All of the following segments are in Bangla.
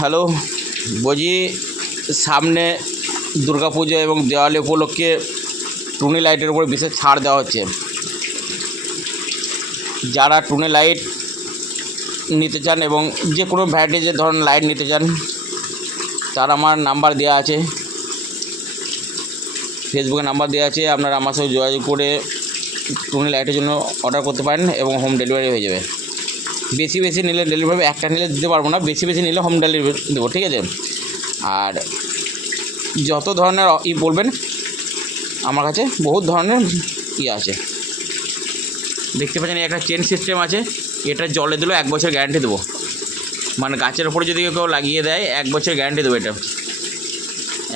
হ্যালো, বলছি সামনে দুর্গাপুজো এবং দেওয়ালি উপলক্ষে টুনি লাইটের উপরে বিশেষ ছাড় দেওয়া হচ্ছে। যারা টুনি লাইট নিতে চান এবং যে কোনো ভ্যারাইটিজের ধরনের লাইট নিতে চান, তার আমার নাম্বার দেওয়া আছে, ফেসবুকে নাম্বার দেওয়া আছে। আপনারা আমার সাথে যোগাযোগ করে টুনি লাইটের জন্য অর্ডার করতে পারেন এবং হোম ডেলিভারি হয়ে যাবে। বেশি নিলে ডেলিভারি, একটা নিলে দিতে পারবো না, বেশি নিলে হোম ডেলিভারি দেবো, ঠিক আছে? আর যত ধরনের বলবেন, আমার কাছে বহুত ধরনের আছে। দেখতে পাচ্ছেন একটা চেন সিস্টেম আছে, এটা জলে দিলেও 1 বছর গ্যারান্টি দেবো। মানে গাছের ওপরে যদি কেউ লাগিয়ে দেয় 1 বছর গ্যারান্টি দেবো। এটা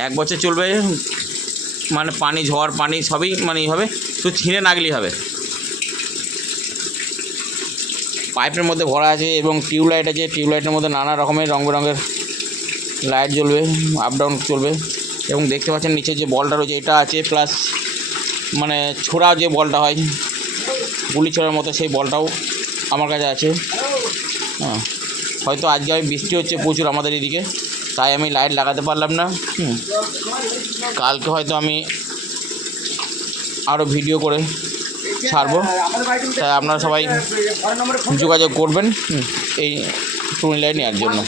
1 বছর চলবে, মানে পানি, ঝড় পানি সবই মানে হবে, শুধু ছিঁড়ে নাগলেই হবে। পাইপের মধ্যে ভরা আছে এবং টিউবলাইট আছে। টিউবলাইটের মধ্যে নানা রকমের রঙ বেরঙের লাইট জ্বলবে, আপ ডাউন চলবে। এবং দেখতে পাচ্ছেন নিচে যে বলটা রয়েছে এটা আছে, প্লাস মানে ছোড়া যে বলটা হয় গুলি ছোড়ার মতো, সেই বলটাও আমার কাছে আছে। হ্যাঁ, হয়তো আজকে বৃষ্টি হচ্ছে প্রচুর আমাদের এদিকে, তাই আমি লাইট লাগাতে পারলাম না। কালকে হয়তো আমি আরও ভিডিও করে ছাড়বো, তাই আপনারা সবাই যোগাযোগ করবেন এই টুনি লাইট নেওয়ার জন্য।